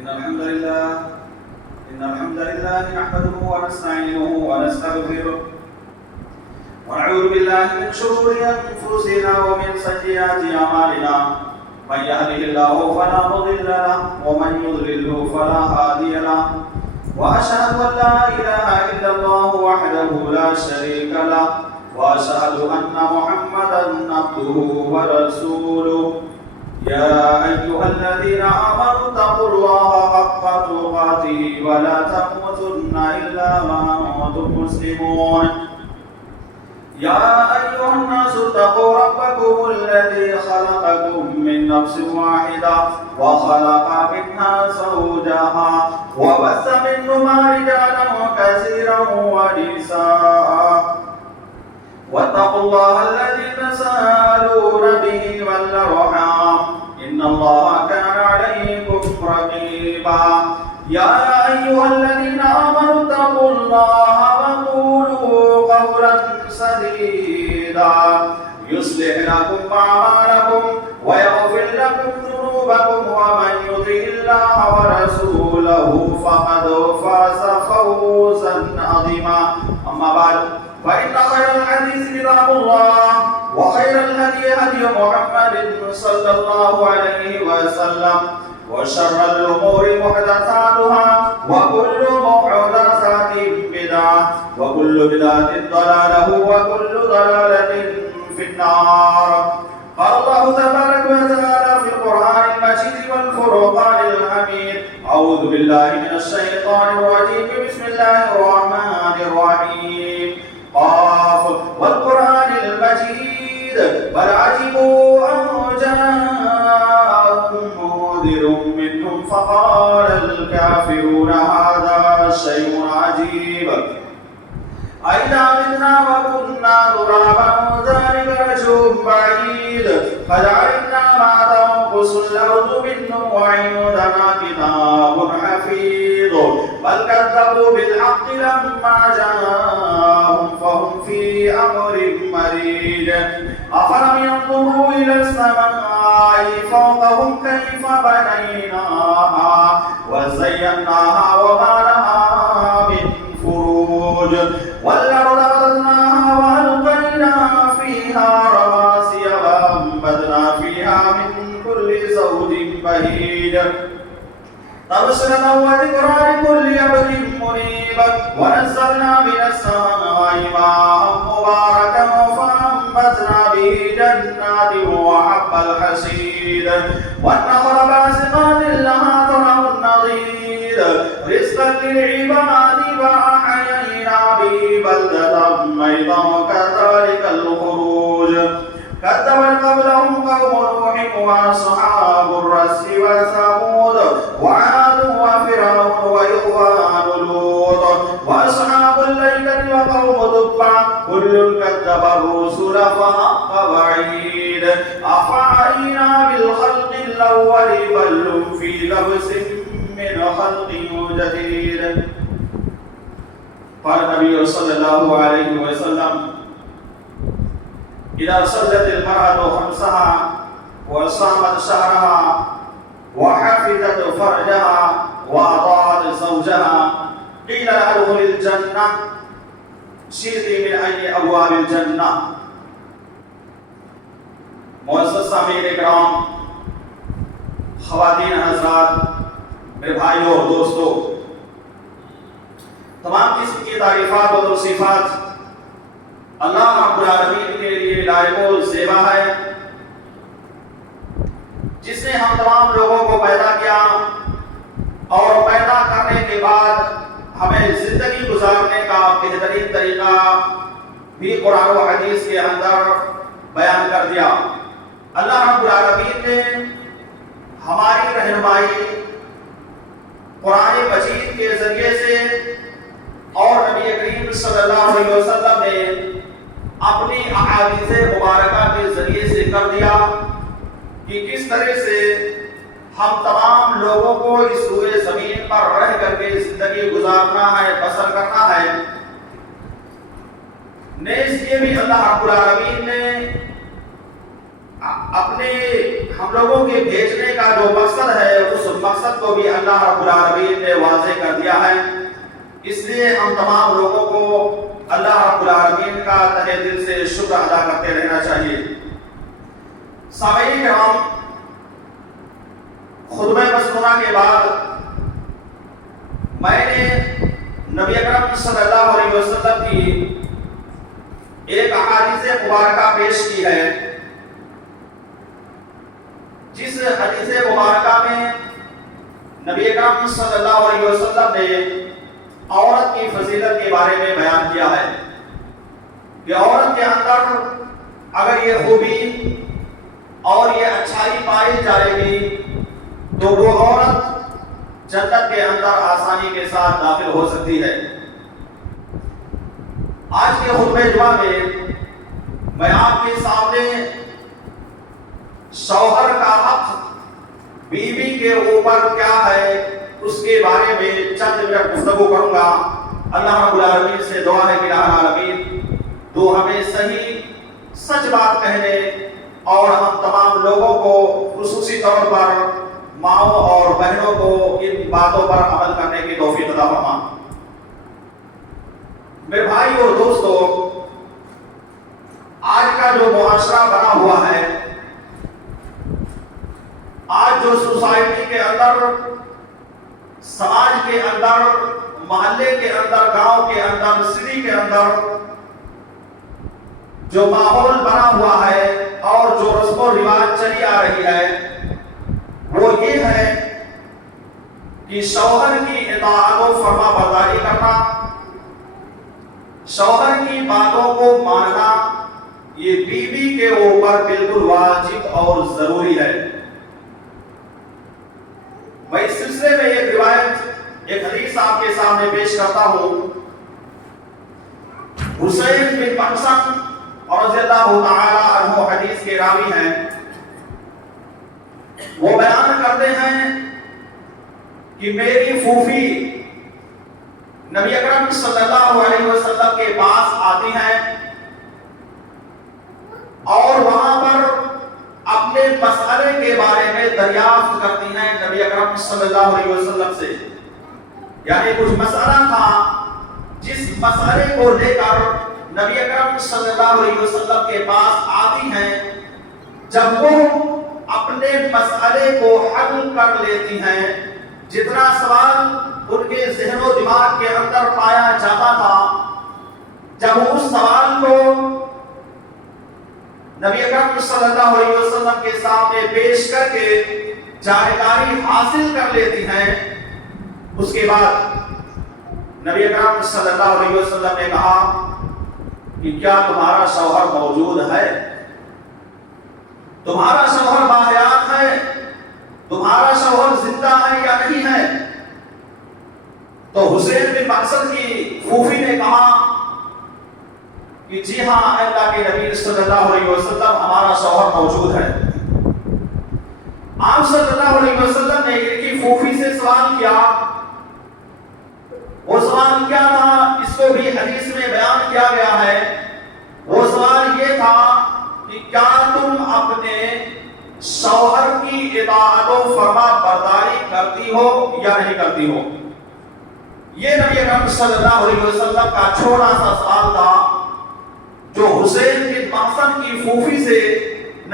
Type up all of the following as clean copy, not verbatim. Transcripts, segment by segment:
إن الحمد لله نحمده ونستعينه ونستغفره ونعوذ بالله من شرور أنفسنا ومن سيئات أعمالنا من يهده الله فلا مضل له ومن يضلله فلا هادي له وأشهد أن لا إله إلا الله وحده لا شريك له وأشهد أن محمدا عبده ورسوله يا أيها الذين آمنوا اتقوا الله حق تقاته ولا تموتن إلا وأنتم مسلمون يا أيها الناس اتقوا ربكم الذي خلقكم من نفس واحدة وخلق منها زوجها وبث منهما رجالا كثيرا ونساء واتقوا الله الذي تساءلون به والأرحام إن الله كان عليكم رقيبا يا أيها الذين آمنوا اتقوا الله وقولوا قولا سديدا يصلح لكم أعمالكم ويغفر لكم ذنوبكم ومن يطع الله ورسوله فقد فاز فوزا عظيما أما بعد فإن خير الحديث كتاب الله وخير الهدي هدي محمد صلى الله عليه وسلم وشر الأمور محدثاتها وكل محدثات بدعة وكل بدعة ضلالة وكل ضلالة في النار. قال الله تبارك وتعالى في القرآن المجيد والفرقان الحميد أعوذ بالله من الشيطان الرجيم بسم الله الرحمن الرحيم قاف والقرآن المجيد بل عجبوا أن جاءهم منذر منهم فقال الكافرون هذا شيء عجيب أئذا متنا وكنا ترابا ذلك رجع بعيد قد علمنا ما تنقص الأرض منهم وعندنا كتاب حفيظ بل كذبوا بالحق لما جاءهم فهم في أمر مريج أفلم ينظروا إلى السماء فوقهم كيف بنيناها وزيناها وما لها من فروج والأرض مددناها وألقينا فيها رواسي وأنبتنا فيها من كل زوج بهيج تبصرة وذكرى لكل عبد منيب ونزلنا من السماء ماء مباركا فأنبتنا به جنات وحب الحصيد والنخل باسقات لها طلع نضيد رزقا للعباد وأحيينا به بلدة ميتا كذلك الخروج كذبت قبلهم قوم نوح وأصحاب الرس وثمود وعاد وفرعون وإخوان لوط وأصحاب الأيكة وقوم تبع كل كذب الرسل فحق وعيد أفعينا بالخلق الأول بل هم في لبس من خلق جديد. قال النبي صلى الله عليه وسلم إذا صلت المرأة خمسها وصامت شهرها وحفظت فرجها وأطاعت زوجها قيل لها ادخل الجنة شئت من أي أبواب الجنة. معزز سامعین کرام، خواتین حضرات، میرے بھائیوں اور دوستوں، تمام قسم کی تعریفات و توصیفات اللہ رب العالمین کے لیے لائق و زیبا ہے، جس نے ہم تمام لوگوں کو پیدا کیا اور پیدا کرنے کے بعد ہمیں زندگی گزارنے کا بہترین طریقہ بھی قرآن و حدیث کے اندر بیان کر دیا۔ اللہ رب العالمین نے ہماری رہنمائی قرآن مجید کے ذریعے سے اور نبی کریم صلی اللہ علیہ وسلم نے اپنی احادیث مبارکہ کے ذریعے سے کر دیا کہ کس طرح سے ہم تمام لوگوں کو اس روئے زمین پر رہ کر کے زندگی گزارنا ہے، بسر کرنا ہے۔ نیز یہ بھی اللہ رب العالمین نے اپنے ہم لوگوں کے بھیجنے کا جو مقصد ہے اس مقصد کو بھی اللہ اللہ رب العالمین نے واضح کر دیا ہے، اس لیے ہم تمام لوگوں کو اللہ رب العالمین کا تہہ دل سے شکر ادا کرتے رہنا چاہیے۔ سامعین کرام، خطبہ مسنونہ کے بعد میں نے نبی اکرم صلی اللہ علیہ وسلم کی ایک احادیث مبارکہ پیش کی ہے، جس حدیث مبارکہ میں نبی اکرم صلی اللہ علیہ وسلم نے عورت کی فضیلت کے بارے میں بیان کیا ہے کہ عورت کے اندر اگر یہ خوبی اور یہ اچھائی پائی جائے گی تو وہ عورت جنت کے اندر آسانی کے ساتھ داخل ہو سکتی ہے۔ آج کے خطبہ جمعہ میں آپ کے سامنے شوہر کا حق بیوی کے اوپر کیا ہے اس کے بارے میں چند منٹ گفتگو کروں گا۔ اللہ رب العالمین سے دعا ہے کہ الہ العالمین تو ہمیں صحیح سچ بات کہنے اور ہم تمام لوگوں کو خصوصی طور پر ماؤں اور بہنوں کو ان باتوں پر عمل کرنے کی توفیق عطا فرما۔ میرے بھائی اور دوستو، آج کا جو معاشرہ بنا ہوا ہے، آج جو سوسائٹی کے اندر، سماج کے اندر، محلے کے اندر، گاؤں کے اندر، سٹی کے اندر جو ماحول بنا ہوا ہے اور جو رسم و رواج چلی آ رہی ہے وہ یہ ہے کہ شوہر کی اطاعت و فرما برداری کرنا، شوہر کی باتوں کو ماننا، یہ بیوی کے اوپر بالکل واجب اور ضروری ہے۔ میں اس سلسلے میں ایک روایت، ایک حدیث آپ کے سامنے پیش کرتا ہوں۔ حسین بن محسن رضی اللہ تعالی عنہ حدیث کے راوی ہیں، وہ بیان کرتے ہیں کہ میری پھوپھی نبی اکرم صلی اللہ علیہ وسلم کے پاس آتی ہیں اور وہاں پر اپنے مسئلے کے بارے میں دریافت کرتی ہیں نبی اکرم صلی اللہ علیہ وسلم سے۔ یعنی کچھ مسئلہ تھا جس مسئلے کو لے کر نبی اکرم صلی اللہ علیہ وسلم کے پاس آتی ہیں، جب وہ اپنے مسئلے کو حل کر لیتی ہیں، جتنا سوال ان کے ذہن و دماغ کے اندر پایا جاتا تھا، جب اس سوال کو نبی اکرم صلی اللہ علیہ وسلم کے سامنے پیش کر کے جانکاری حاصل کر لیتی ہیں، اس کے بعد نبی اکرم صلی اللہ علیہ وسلم نے کہا کہ کیا تمہارا شوہر موجود ہے؟ تمہارا شوہر باحیات ہے؟ تمہارا شوہر زندہ ہے یا نہیں ہے؟ تو حسین بن محسن کی پھوپھی نے کہا کہ جی ہاں اللہ کے نبی صلی اللہ علیہ وسلم، ہمارا شوہر موجود ہے۔ آپ صلی اللہ علیہ وسلم نے ان کی پھوپھی سے سوال کیا، وہ سوال کیا تھا اس کو بھی حدیث میں بیان کیا گیا ہے۔ وہ سوال یہ تھا کہ کیا تم اپنے شوہر کی اطاعت و فرما برداری کرتی ہو یا نہیں کرتی ہو؟ یہ نبی اکرم صلی اللہ علیہ وسلم کا چھوٹا سا سوال تھا جو حسین بن محسن کی پھوپھی سے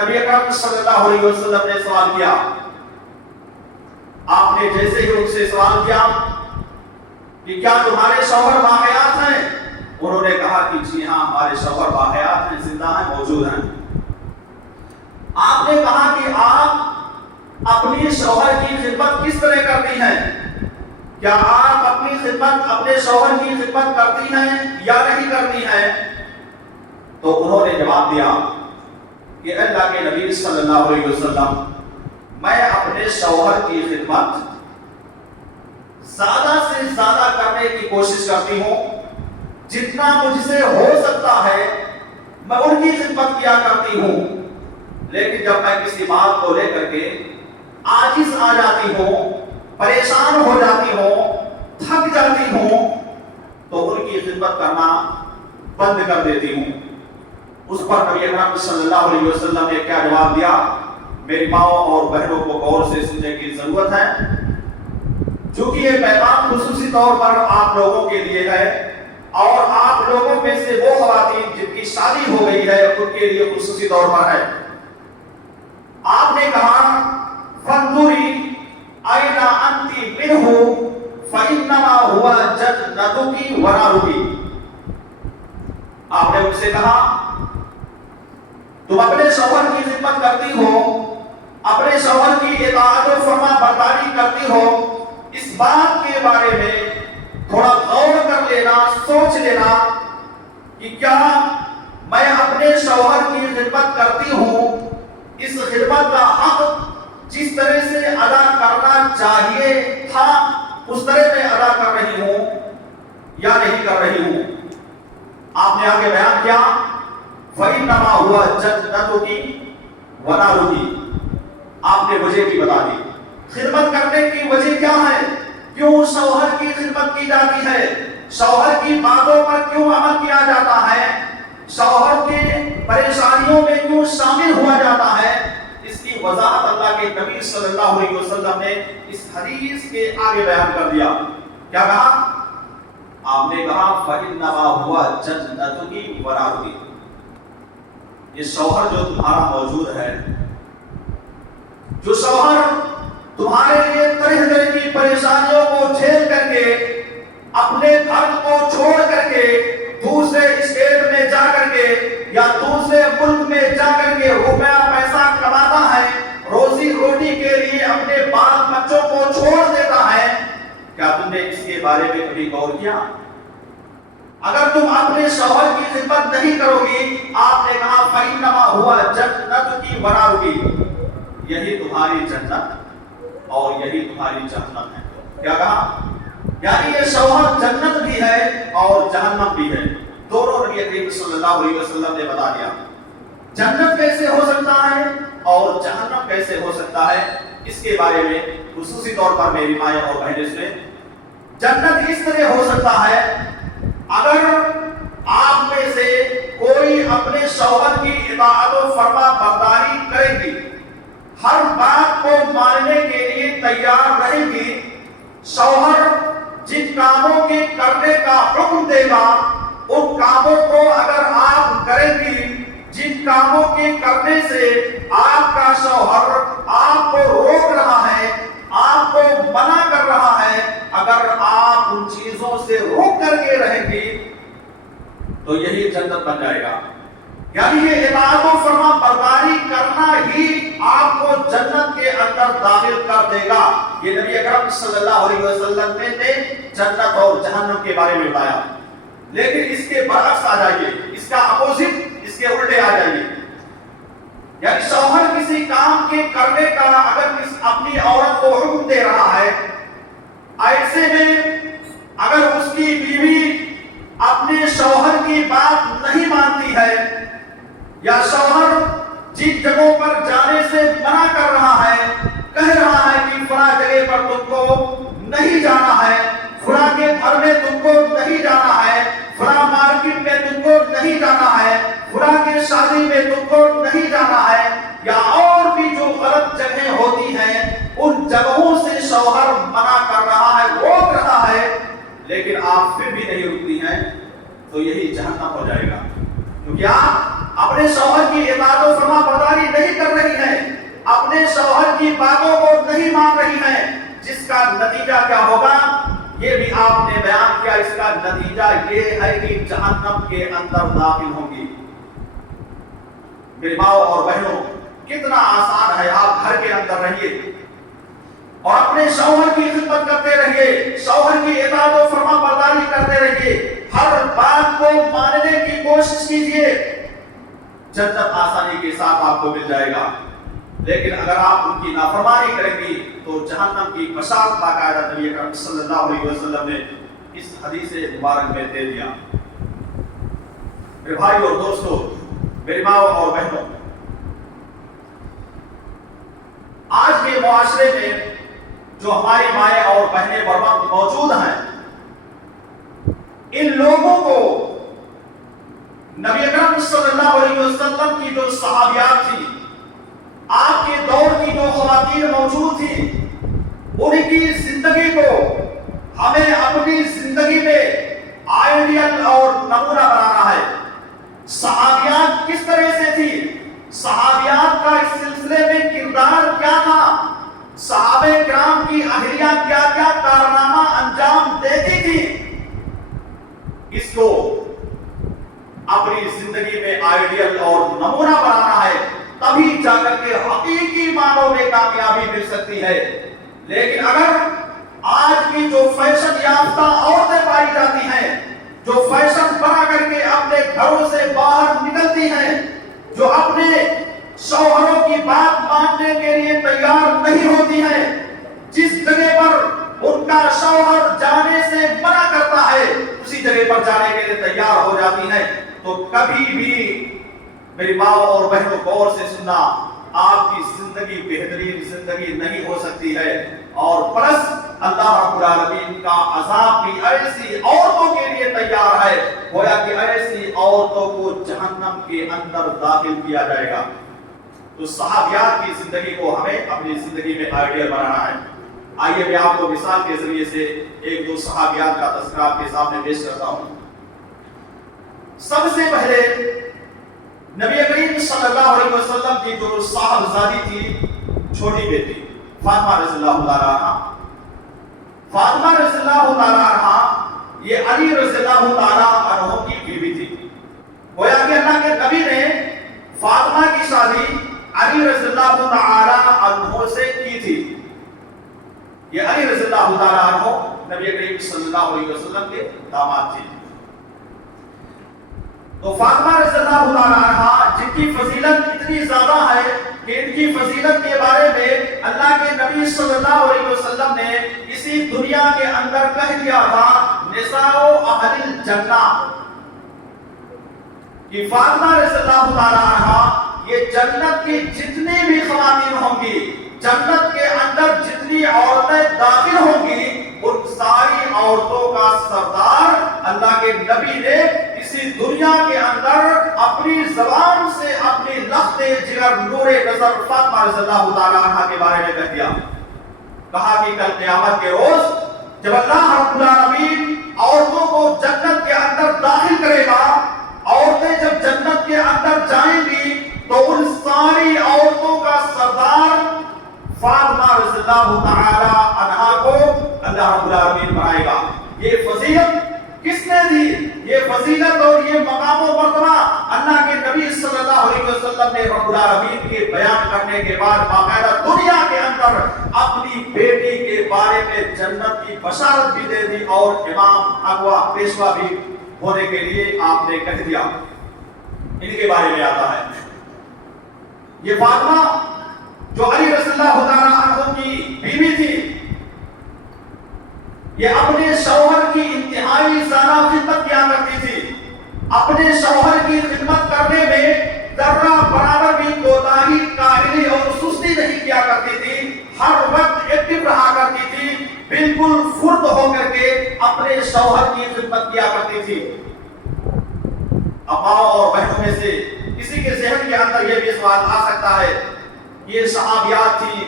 نبی اکرم صلی اللہ علیہ وسلم نے سوال کیا۔ آپ نے جیسے ہی ان سے سوال کیا کہ کیا تمہارے شوہر باحیات ہیں، انہوں نے کہا کہ جی ہاں ہمارے شوہر باحیات ہیں، زندہ ہیں، موجود ہیں۔ آپ نے کہا کہ آپ اپنی شوہر کی خدمت کس طرح کرتی ہیں؟ کیا آپ اپنی خدمت، اپنے شوہر کی خدمت کرتی ہیں یا نہیں کرتی ہیں؟ تو انہوں نے جواب دیا کہ اللہ کے نبی صلی اللہ علیہ وسلم، میں اپنے شوہر کی خدمت زیادہ سے زیادہ کرنے کی کوشش کرتی ہوں، جتنا مجھ سے ہو سکتا ہے میں ان کی خدمت کیا کرتی ہوں، لیکن جب میں کسی بات کو لے کر کے عاجز آ جاتی ہوں، پریشان ہو جاتی ہوں، تھک جاتی ہوں، تو ان کی خدمت کرنا بند کر دیتی ہوں۔ اس پر نبی اکرم صلی اللہ علیہ وسلم نے کیا جواب دیا؟ میری ماؤں اور بہنوں کو غور سے سننے کی ضرورت ہے۔ چونکہ یہ پیغام خصوصی طور پر آپ لوگوں کے لیے ہے اور آپ لوگوں میں سے وہ خواتین جن کی شادی ہو گئی ہے ان کے لیے خصوصی طور پر ہے۔ آپ نے کہا فانظری أين أنت منه فإنما هو جنتك ونارك۔ آپ نے ان سے کہا تم اپنے شوہر کی خدمت کرتی ہو، اپنے شوہر کی اطاعت و فرما برداری کرتی ہو، اس بات کے بارے میں تھوڑا غور کر لینا، سوچ لینا کہ کیا میں اپنے شوہر کی خدمت کرتی ہوں، اس خدمت کا حق جس طرح سے ادا کرنا چاہیے تھا اس طرح میں ادا کر رہی ہوں یا نہیں کر رہی ہوں۔ آپ نے آگے بیان کیا فَإِنَّمَا هُوَ جَنَّتُكِ وَنَارُكِ۔ آپ نے وجہ بھی بتا دی، خدمت کرنے کی وجہ کیا ہے، کیوں شوہر کی خدمت کی جاتی ہے، شوہر کی باتوں پر کیوں عمل کیا جاتا ہے، شوہر کے پریشانیوں میں کیوں شامل ہوا جاتا ہے، اس کی وضاحت اللہ کے نبی صلی اللہ علیہ وسلم نے اس حدیث کے آگے بیان کر دیا۔ کیا کہا؟ آپ نے کہا فَإِنَّمَا هُوَ جَنَّتُكِ وَنَارُكِ۔ یہ شوہر جو تمہارا موجود ہے، جو شوہر تمہارے لیے طرح طرح کی پریشانیوں کو جھیل کر کے اپنے گھر کو چھوڑ کر کے دوسرے اسٹیٹ میں جا کر کے یا دوسرے ملک میں جا کر کے روپیہ پیسہ کماتا ہے، روزی روٹی کے لیے اپنے بال بچوں کو چھوڑ دیتا ہے، کیا تم نے اس کے بارے میں کبھی غور کیا؟ اگر تم اپنے شوہر کی خدمت نہیں کرو گی، آپ نے کہا فَإِنَّمَا هُوَ جَنَّتُكِ وَنَارُكِ، یہی تمہاری جنت اور یہی تمہاری جہنم ہے۔ کیا کہا؟ یعنی یہ شوہر جنت بھی ہے اور جہنم بھی ہے، دونوں نبی کریم صلی اللہ علیہ وسلم نے بتا دیا۔ جنت کیسے ہو سکتا ہے اور جہنم کیسے ہو سکتا ہے، اس کے بارے میں خصوصی طور پر میری مائیں اور بہنیں سنیں۔ جنت اس طرح ہو سکتا ہے اگر آپ میں سے کوئی اپنے شوہر کی اطاعت و فرما برداری کرے گی، ہر بات کو ماننے کے لیے تیار رہے گی، شوہر جن کاموں کے کرنے کا حکم دے گا ان کاموں کو اگر آپ کریں گی، جن کاموں کے کرنے سے آپ کا شوہر آپ کو روک رہا ہے، آپ کو منع کر رہا ہے، اگر آپ ان چیزوں سے روک کر کے رہیں گی تو یہی جنت بن جائے گا۔ یعنی یہ اطاعت و فرما برداری کرنا ہی آپ کو جنت کے اندر داخل کر دے گا۔ یہ نبی اکرم صلی اللہ علیہ وسلم نے جنت اور جہنم کے بارے میں بتایا، لیکن اس کے برعکس آ جائیے، اس کا اپوزٹ، اس کے الٹے آ جائیے۔ یعنی شوہر کسی کام کے کرنے کا اگر اپنی عورت کو حکم دے رہا ہے، ایسے میں اگر اس کی بیوی اپنے شوہر کی بات نہیں مانتی ہے یا شوہر جن جگہوں پر جانے سے منع کر رہا ہے، کہہ رہا ہے کہ فلاں جگہ پر تم کو نہیں جانا ہے، فلاں کے گھر میں تم کو نہیں جانا ہے، فلاں مارکیٹ میں تم کو نہیں جانا ہے، فلاں کے شادی میں تم کو نہیں جانا ہے، یا اور بھی جو غلط جگہیں ہوتی ہیں ان جگہوں سے شوہر منع کر رہا ہے، روک رہا ہے، لیکن آپ پھر بھی نہیں رکتی ہیں، تو یہی جہنم ہو جائے گا، کیونکہ آپ اپنے شوہر کی اطاعت و فرما برداری نہیں کر رہی ہیں، اپنے شوہر کی باتوں کو نہیں مان رہی ہیں، جس کا نتیجہ کیا ہوگا یہ بھی آپ نے بیان کیا۔ اس کا نتیجہ یہ ہے کہ جہنم کے اندر داخل ہوں گی۔ میری ماؤں اور بہنوں، کتنا آسان ہے، آپ گھر کے اندر رہیے اور اپنے شوہر کی خدمت کرتے رہیے، شوہر کی اطاعت و فرما برداری کرتے رہیے، ہر بات کو ماننے کی کوشش کیجیے، جنت آسانی کے ساتھ آپ کو مل جائے گا۔ لیکن اگر آپ ان کی نافرمانی کریں گی تو جہنم کی بشارت باقاعدہ نبی اکرم صلی اللہ علیہ وسلم نے اس حدیث مبارک میں دے دیا۔ میرے بھائی اور دوستو، میری ماں اور بہنوں، آج کے معاشرے میں جو ہماری مائیں اور بہنیں بر وقت موجود ہیں، ان لوگوں کو نبی اکرم صلی اللہ علیہ وسلم کی جو صحابیات تھی، آپ کے دور کی جو خواتین موجود تھی، ان کی زندگی کو صحابہ کرام کی اہلیہ کیا کیا کارنامہ انجام دیتی تھی، اس کو اپنی زندگی میں آئیڈیل اور نمونہ بنانا ہے، تبھی جا کر کے حقیقی معنوں میں کامیابی مل سکتی ہے۔ لیکن اگر آج کی جو فیشن یافتہ عورتیں پائی جاتی ہیں، جو فیشن بنا کر کے اپنے گھروں سے باہر نکلتی ہیں، جو اپنے شوہروں کی بات ماننے کے لیے تیار نہیں ہوتی ہیں، جس جگہ پر ان کا شوہر جانے سے منع کرتا ہے اسی جگہ پر جانے کے لیے تیار ہو جاتی ہیں، تو کبھی بھی میری ماں اور بہنوں غور سے سننا، آپ کی زندگی بہترین زندگی نہیں ہو سکتی ہے، اور پلس اللہ رب العالمین کا عذاب بھی ایسی عورتوں کے لیے تیار ہے، گویا کہ ایسی عورتوں کو جہنم کے اندر داخل کیا جائے گا۔ تو صحابیات کی زندگی کو ہمیں اپنی زندگی میں آئیڈیل بنانا ہے۔ آئیے میں آپ کو مثال کے ذریعے سے ایک دو صحابیات کا تذکرہ آپ کے سامنے پیش کرتا ہوں۔ سب سے پہلے نبی کریم صلی اللہ علیہ وسلم کی جو صاحبزادی تھی، چھوٹی بیٹی فاطمہ رضی اللہ تعالیٰ عنہ، فاطمہ رضی اللہ تعالیٰ عنہ یہ علی رضی اللہ تعالیٰ عنہ کی بیوی تھی۔ گویا کہ اللہ کے نبی نے فاطمہ کی شادی علی رضی اللہ تعالیٰ عنہ سے کی تھی۔ یہ علی رضی اللہ تعالیٰ عنہ نبی کریم صلی اللہ علیہ وسلم کے داماد تھے۔ تو فاطمہ رضی اللہ تعالیٰ عنہ جن کی فضیلت اتنی زیادہ ہے کہ ان کی فضیلت کے بارے میں اللہ کے نبی صلی اللہ علیہ وسلم نے اسی دنیا کے اندر کہہ دیا تھا، نساء اہل الجنہ، کہ فاطمہ رضی اللہ تعالیٰ عنہ یہ جنت کی جتنی بھی خواتین ہوں گی، جنت کے اندر جتنی عورتیں داخل ہوں گی، ان ساری عورتوں کا سردار اللہ کے نبی نے اسی دنیا کے اندر اپنی زبان سے اپنی لخت جگر نور نظر فاطمہ رضی اللہ تعالیٰ عنہ کے بارے میں کہہ دیا۔ کہا کہ کل قیامت کے روز جب اللہ رب العالمین عورتوں کو جنت کے اندر داخل کرے گا، عورتیں جب جنت کے اندر جائیں گی تو ان ساری عورتوں کا سردار فاطمہ رضی اللہ تعالیٰ عنہا کو اللہ رب العالمین بنائے گا۔ یہ فضیلت کس نے دی؟ یہ فضیلت اور یہ مقام و مرتبہ اللہ کے نبی صلی اللہ علیہ وسلم نے رب العالمین کے بیان کرنے کے بعد باقاعدہ دنیا کے اندر اپنی بیٹی کے بارے میں جنت کی بشارت بھی دے دی، اور امام اغوا پیشوا بھی ہونے کے لیے آپ نے کہہ دیا۔ ان کے بارے میں آتا ہے یہ فاطمہ جو علی رضی اللہ تعالیٰ عنہ کی بیوی تھی، یہ اپنے شوہر کی انتہائی زیادہ خدمت کیا کرتی تھی، اپنے شوہر کی خدمت کرنے میں ذرہ برابر بھی کوتاہی، کاہلی اور سستی نہیں کیا کرتی تھی، ہر وقت ایکٹیو رہا کرتی تھی، بالکل فرد ہو کر کے اپنے شوہر کی خدمت کیا کرتی تھی۔ اباؤں اور بہنوں میں سے کسی کے ذہن کے اندر یہ بھی سوال آ سکتا ہے، یہ صحابیات تھی،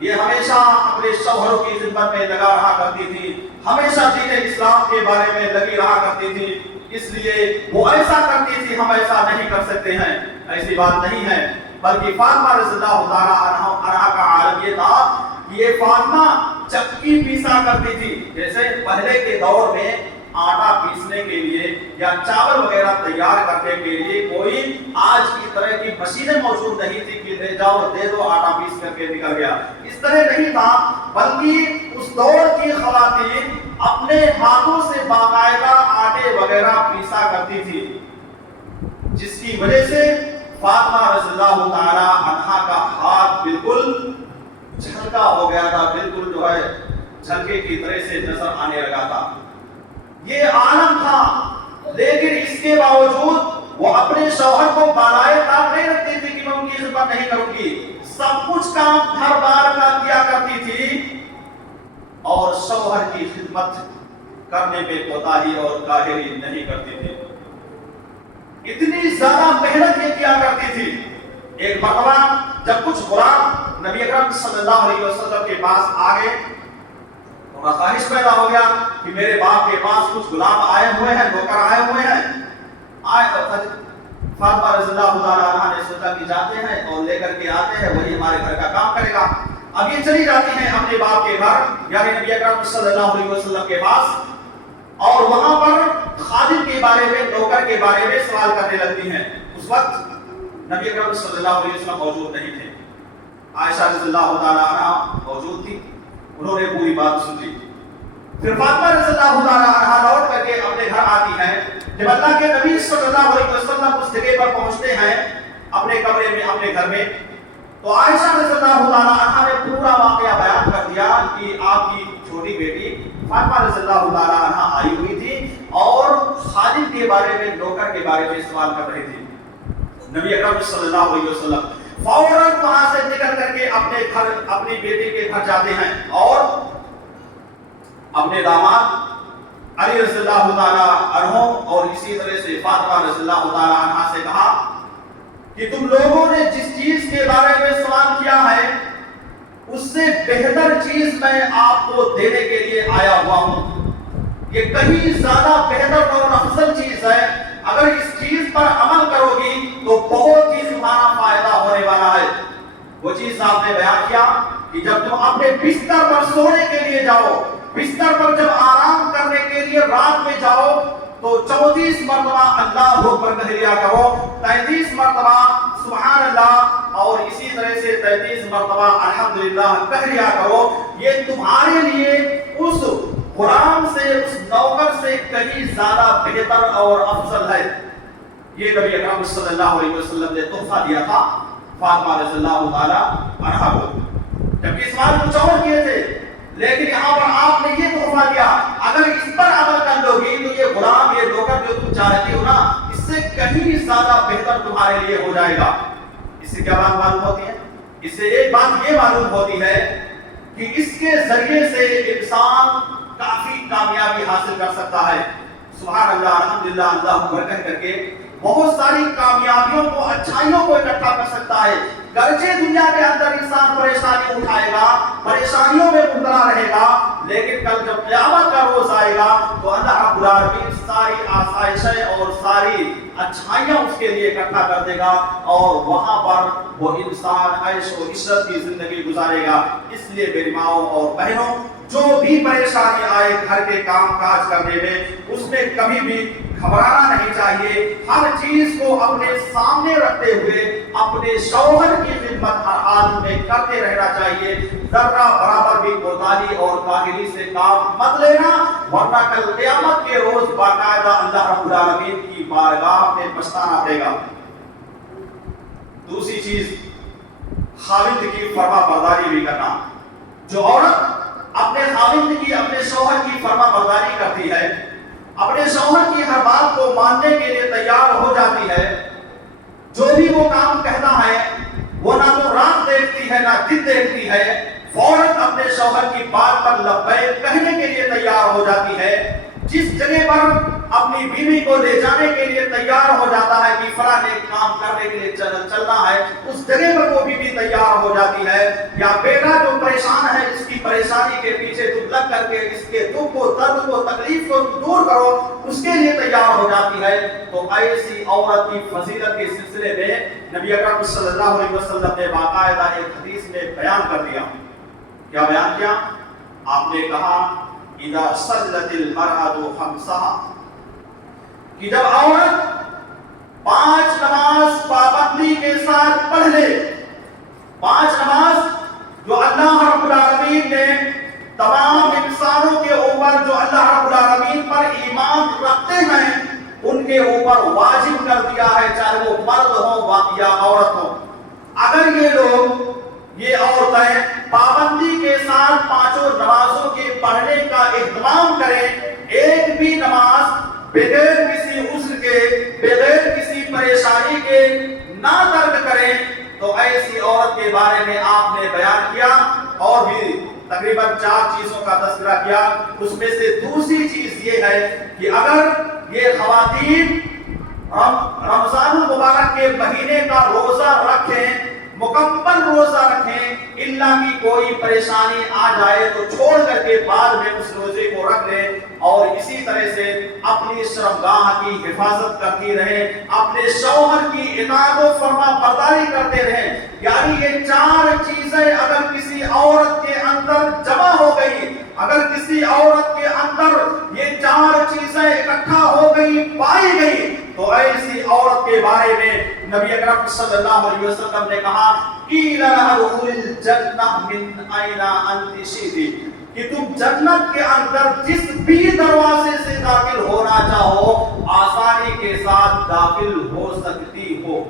یہ ہمیشہ اپنے شوہروں کی خدمت میں لگا رہا کرتی تھی، ہمیشہ دین اسلام کے بارے میں لگی رہا کرتی تھی، اس لیے وہ ایسا کرتی تھی، ہم ایسا نہیں کر سکتے ہیں۔ ایسی بات نہیں ہے، بلکہ فاطمہ رضی اللہ تعالیٰ عنہا کا عالم یہ تھا کہ یہ فاطمہ چکی پیسا کرتی تھی۔ جیسے پہلے کے دور میں آٹا پیسنے کے لیے یا چاول وغیرہ تیار کرنے کے لیے کوئی آج کی طرح کی مشینیں موجود نہیں تھی کہ لے جاؤ دے دو آٹا پیس کر کے نکل گیا، اس طرح نہیں تھا، بلکہ اس دور کی خواتین اپنے ہاتھوں سے باقاعدہ آٹے وغیرہ پیسا کرتی تھی، جس کی وجہ سے فاطمہ رضی اللہ تعالی عنہا کا ہاتھ بالکل جھلکا ہو گیا تھا، بالکل جو ہے جھلکے کی طرح سے نظر آنے لگا تھا۔ یہ عالم تھا، لیکن اس کے باوجود وہ اپنے شوہر کو بالائے طاق نہیں رکھتی تھی کہ میں ان کی خدمت نہیں کروں گی، سب کچھ کام گھر بار کا کیا کرتی تھی اور شوہر کی خدمت کرنے میں کوتاہی اور کاہلی نہیں کرتی تھی۔ اتنی زیادہ محنت یہ کیا کرتی تھی۔ ایک مرتبہ جب کچھ غلام نبی اکرم صلی اللہ علیہ وسلم کے پاس آ گئے، خواہش پیدا ہو گیا کہ میرے باپ کے پاس کچھ غلام آئے ہوئے ہیں، نوکر آئے ہوئے ہیں، فاطمہ رضی اللہ تعالیٰ عنہ نے سوچا کہ جاتے ہیں اور لے کر کے آتے ہیں، وہی ہمارے گھر کا کام کرے گا۔ اب یہ چلی جاتی ہیں اپنے باپ کے گھر یعنی نبی اکرم صلی اللہ علیہ وسلم کے پاس، اور وہاں پر خادم کے بارے میں، نوکر کے بارے میں سوال کرنے لگتی ہیں۔ اس وقت نبی اکرم صلی اللہ علیہ وسلم موجود نہیں تھے، عائشہ رضی اللہ تعالیٰ عنہ موجود تھی، انہوں نے پوری بات سن لی۔ پھر فاطمہ رضی اللہ تعالیٰ عنہ لوٹ کر کے اپنے گھر آتی ہیں۔ جب اللہ کے نبی صلی اللہ علیہ وسلم اس جگہ پر پہنچتے ہیں اپنے کمرے میں، اپنے گھر میں، تو عائشہ رضی اللہ تعالیٰ عنہ نے پورا واقعہ بیان کر دیا کہ آپ کی چھوٹی بیٹی فاطمہ رضی اللہ تعالیٰ عنہ آئی ہوئی تھی اور خادم کے بارے میں، نوکر کے بارے میں سوال کر رہی تھی۔ نبی اکرم صلی اللہ علیہ وسلم فوراً وہاں سے نکل کر کے اپنے گھر، اپنی بیٹی کے گھر جاتے ہیں اور اپنے داماد علی رضی اللہ تعالیٰ عنہ اور اسی طرح سے فاطمہ رضی اللہ تعالیٰ عنہ سے کہا کہ تم لوگوں نے جس چیز کے بارے میں سوال کیا ہے اس سے بہتر چیز میں آپ کو دینے کے لیے آیا ہوا ہوں۔ یہ کہیں زیادہ بہتر اور افضل چیز ہے، اگر اس چیز پر عمل کرو گی تو بہت ہی تمہارا فائدہ ہونے والا ہے۔ وہ چیز آپ نے بیان کیا کہ جب تم اپنے بستر پر سونے کے لیے جاؤ، بستر پر جب آرام کرنے کے لیے رات میں جاؤ تو 34 مرتبہ اللہ اکبر کہہ لیا کرو، 33 مرتبہ سبحان اللہ اور اسی طرح سے 33 مرتبہ الحمدللہ کہہ لیا کرو۔ یہ تمہارے لیے اس غلام سے، اس نوکر سے کہیں زیادہ بہتر اور افضل ہے۔ یہ نبی اکرم صلی اللہ علیہ وسلم نے تحفہ دیا تھا فاطمہ رضی اللہ تعالی عنہا کو، جبکہ سوال کچھ اور کیے تھے، لیکن یہاں پر آپ نے یہ تحفہ دیا، اگر اس پر عمل کر لو گی تو یہ غلام، یہ نوکر جو تم چاہتے ہو نا، اس سے کہیں زیادہ بہتر تمہارے لیے ہو جائے گا۔ اس سے کیا بات معلوم ہوتی ہے؟ اس سے ایک بات یہ معلوم ہوتی ہے کہ اس کے ذریعے سے انسان کافی کامیابی حاصل کر سکتا ہے۔ سبحان اللہ، الحمدللہ، اللہ اکبر کہہ کر کے بہت ساری کامیابیوں کو، اچھائیوں کو اکٹھا کر سکتا ہے۔ گرچہ دنیا کے اندر انسان پریشانی اٹھائے گا، پریشانیوں میں مبتلا رہے گا، لیکن کل جب قیامت کا روز آئے گا تو اللہ رب العالمین ساری آسائشیں اور ساری اچھائیاں اس کے لیے اکٹھا کر دے گا اور وہاں پر وہ انسان عیش و عشرت کی زندگی گزارے گا۔ اس لیے میری ماؤں اور بہنوں، جو بھی پریشانی آئے گھر کے کام کاج کرنے میں، اس میں کبھی بھی گھبرانا نہیں چاہیے۔ ہر چیز کو اپنے سامنے رکھتے ہوئے اپنے شوہر کی خدمت ہر حال میں کرتے رہنا چاہیے۔ ذرہ برابر بھی کوتاہی اور کاہلی سے کام مت لینا، ورنہ کل قیامت کے روز باقاعدہ اللہ رب العالمین کی بارگاہ میں پچھتانا پڑے گا۔ دوسری چیز، خاوند کی فرما برداری بھی کرنا۔ جو عورت اپنے خاوند کی، اپنے شوہر کی فرما برداری کرتی ہے، اپنے شوہر کی ہر بات کو ماننے کے لیے تیار ہو جاتی ہے، جو بھی وہ کام کہتا ہے وہ نہ تو رات دیکھتی ہے نہ دن دیکھتی ہے، فوراً اپنے شوہر کی بات پر لبیک کہنے کے لیے تیار ہو جاتی ہے، جس جگہ پر اپنی بیوی کو لے جانے کے لیے تیار ہو جاتا ہے کہ فلاں کام کرنے کے لیے چلنا ہے، اس جگہ پر وہ بیوی تیار ہو جاتی ہے۔ یا بیٹا جو پریشان ہے، اس کی پریشانی کے پیچھے تم لگ کر کے اس کے دکھ کو، درد کو، تکلیف کو دور کرو، اس کے لیے تیار ہو جاتی ہے۔ تو ایسی عورت کی فضیلت کے سلسلے میں نبی اکرم صلی اللہ علیہ وسلم نے باقاعدہ ایک حدیث میں بیان کر دیا۔ کیا بیان کیا؟ آپ نے کہا اذا صلت المرأة خمسها، کہ جب عورت 5 نماز پابندی کے ساتھ پڑھ لے، 5 نماز جو اللہ رب العالمین نے تمام انسانوں کے اوپر، جو اللہ رب العالمین پر ایمان رکھتے ہیں، ان کے اوپر واجب کر دیا ہے، چاہے وہ مرد ہو یا عورت ہو۔ اگر یہ لوگ، یہ عورتیں پابندی کے ساتھ 5 نمازوں کے پڑھنے کا اہتمام کریں، ایک بھی نماز بغیر کسی عذر کے، بغیر کسی پریشانی کے نہ ترک کریں، تو ایسی عورت کے بارے میں آپ نے بیان کیا اور بھی تقریباً 4 چیزوں کا تذکرہ کیا۔ اس میں سے دوسری چیز یہ ہے کہ اگر یہ خواتین رمضان المبارک کے مہینے کا روزہ رکھیں، مکمل روزہ رکھیں، اللہ کی کوئی پریشانی آ جائے تو چھوڑ کر کے بعد میں اس روزے کو رکھ لیں، اور اسی طرح سے اپنی شرمگاہ کی حفاظت کرتی رہے، اپنے شوہر کی اطاعت و فرما برداری کرتے رہے۔ یعنی یہ چار چیزیں اگر کسی عورت کے اندر جمع ہو گئی، اگر کسی عورت کے اندر یہ چار چیزیں اکٹھا ہو گئی، پائی گئی، تو ایسی عورت کے بارے میں نبی اکرم صلی اللہ علیہ وسلم نے کہا قیل لها ادخل الجنہ من این انت شئت، کہ تم جنت کے اندر جس بھی دروازے سے داخل ہونا چاہو آسانی کے ساتھ داخل ہو سکتی ہو۔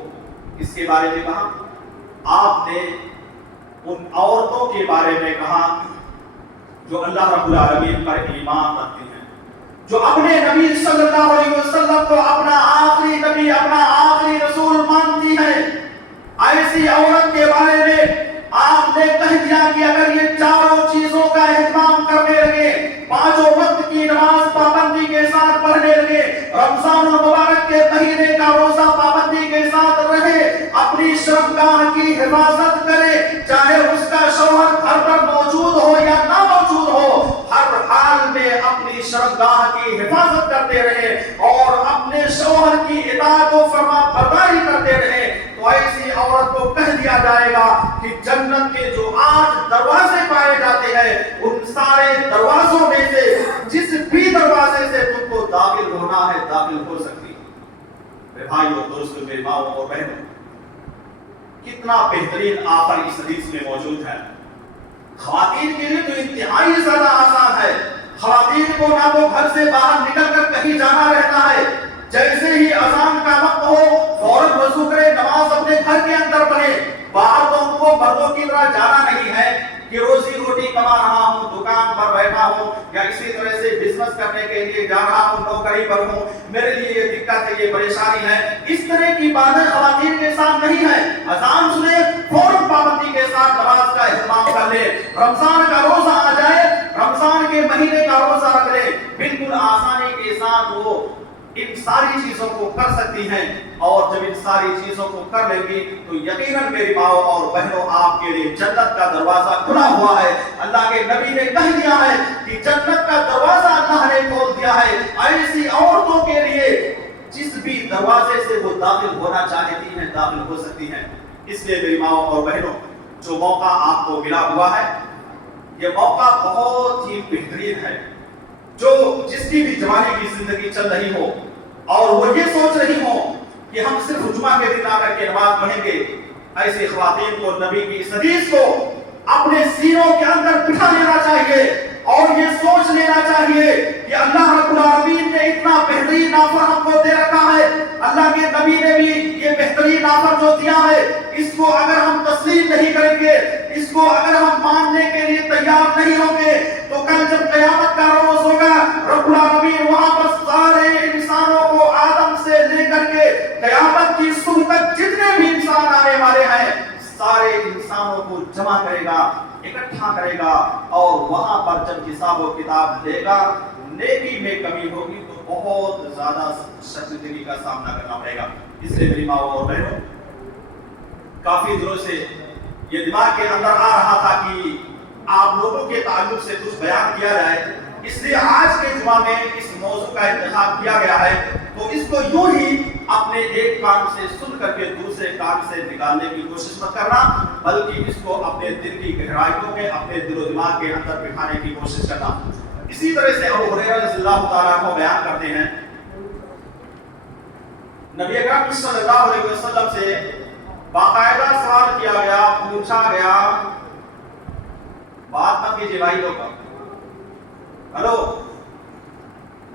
اس کے بارے میں کہا، آپ نے ان عورتوں کے بارے میں کہا جو اللہ رب العالمین پر ایمان رکھتی ہیں، جو اپنے نبی صلی اللہ علیہ وسلم کو اپنا آخری نبی، اپنا آخری رسول مانتی ہے۔ ایسی عورت کے بارے میں آپ نے کہہ دیا کہ اگر یہ چاروں چیزوں کا اہتمام کرنے لگے، پانچوں وقت کی نماز پابندی کے ساتھ پڑھنے لگے، رمضان المبارک کے مہینے کا روزہ پابندی کے ساتھ رہے، اپنی شرمگاہ کی حفاظت کرے، چاہے اس کا شوہر گھر پر موجود ہو یا نہ موجود ہو، ہر حال میں اپنی شرمگاہ کی حفاظت کرتے رہے اور اپنے شوہر کی اطاعت و فرما برداری کرتے رہے، تو ایسی عورت کو کہہ دیا جائے گا کہ جنت کے جو 8 دروازے پائے جاتے ہیں ان سارے دروازوں میں سے جس بھی دروازے سے تم کو داخل ہونا ہے داخل ہو سکتی ہے۔ میرے بھائیو، دوستو، میری ماں اور بہنوں، کتنا بہترین آفر اس حدیث میں موجود ہے۔ خواتین کے لیے تو انتہائی زیادہ آسان ہے۔ خواتین کو نہ تو گھر سے باہر نکل کر کہیں جانا رہتا ہے، جیسے ہی اذان کا وقت ہو فوراً وضو کرے، نماز اپنے گھر کے اندر پڑھے۔ باہر تو ان کو مردوں کی طرح جانا نہیں ہے کہ روزی روٹی کما رہا ہوں، دکان پر بیٹھا ہوں، یا اسی طرح سے بزنس کرنے کے لیے جا رہا ہوں، نوکری پر ہوں، میرے لیے یہ دقت ہے، یہ پریشانی ہے۔ اس طرح کی باتیں خواتین کے ساتھ نہیں ہے۔ اذان سنے فوراً پابندی کے ساتھ نماز کا اہتمام کر لے، رمضان کا روزہ آ جائے، رمضان کے مہینے کا روزہ رکھ لے، بالکل آسانی کے ساتھ وہ ان ساری چیزوں کو کر سکتی ہیں۔ اور جب ان ساری چیزوں کو کر لیں گی تو یقیناً میری ماں اور بہنوں آپ کے لیے جنت کا دروازہ کھلا ہوا ہے۔ اللہ کے نبی نے کہہ دیا ہے کہ جنت کا دروازہ اللہ نے کھول دیا ہے ایسی عورتوں کے لیے جس بھی دروازے سے وہ داخل ہونا چاہتی ہیں داخل ہو سکتی ہیں۔ اس لیے میری ماں اور بہنوں، جو موقع آپ کو ملا ہوا ہے یہ موقع بہت ہی بہترین ہے۔ جو جس کی بھی جوانی کی زندگی چل رہی ہو اور وہ یہ سوچ رہی ہو کہ ہم صرف جمعہ کے دن آ کر کے نماز پڑھیں گے، ایسی خواتین کو نبی کی اس حدیث کو اپنے سینوں کے اندر بٹھا لینا چاہیے اور یہ سوچ لینا چاہیے کہ اللہ رب العالمین نے اتنا بہترین آفر ہم کو دے رکھا ہے، اللہ کے نبی نے بھی یہ بہترین آفر جو دیا ہے اس کو اگر ہم تسلیم نہیں کریں گے، اس کو اگر ہم ماننے کے لیے تیار نہیں ہوں گے تو کل جب قیامت کا روز ہوگا رب العالمین وہاں پر سارے انسانوں کو آدم سے لے کر کے قیامت کی صبح تک جتنے بھی انسان آنے والے ہیں سارے انسانوں کو جمع کرے گا، اکٹھا کرے گا، اور وہاں پر جب حساب و کتاب لے گا نیکی میں کمی ہوگی تو بہت زیادہ شرمندگی کا سامنا کرنا پڑے گا۔ اس لیے میری ماں اور بہنوں، کافی دنوں سے یہ دماغ کے اندر آ رہا تھا کہ آپ لوگوں کے تعلق سے کچھ بیان کیا جائے، اس لیے آج کے جمعہ میں اس موضوع کا انتخاب کیا گیا ہے۔ تو اس کو یوں ہی اپنے ایک کان سے سن کر کے دوسرے کان سے نکالنے کی کوشش مت کرنا، بلکہ اس کو اپنے دل کی گہرائیوں میں، اپنے دل و دماغ کے اندر بٹھانے کی کوشش کرنا۔ اسی طرح سے ابو ہریرہ رضی اللہ تعالیٰ عنہ بیان کرتے ہیں، نبی اکرم صلی اللہ علیہ وسلم سے باقاعدہ سوال کیا گیا، پوچھا گیا، بات مت کیجیے بھائی لوگ، ہلو،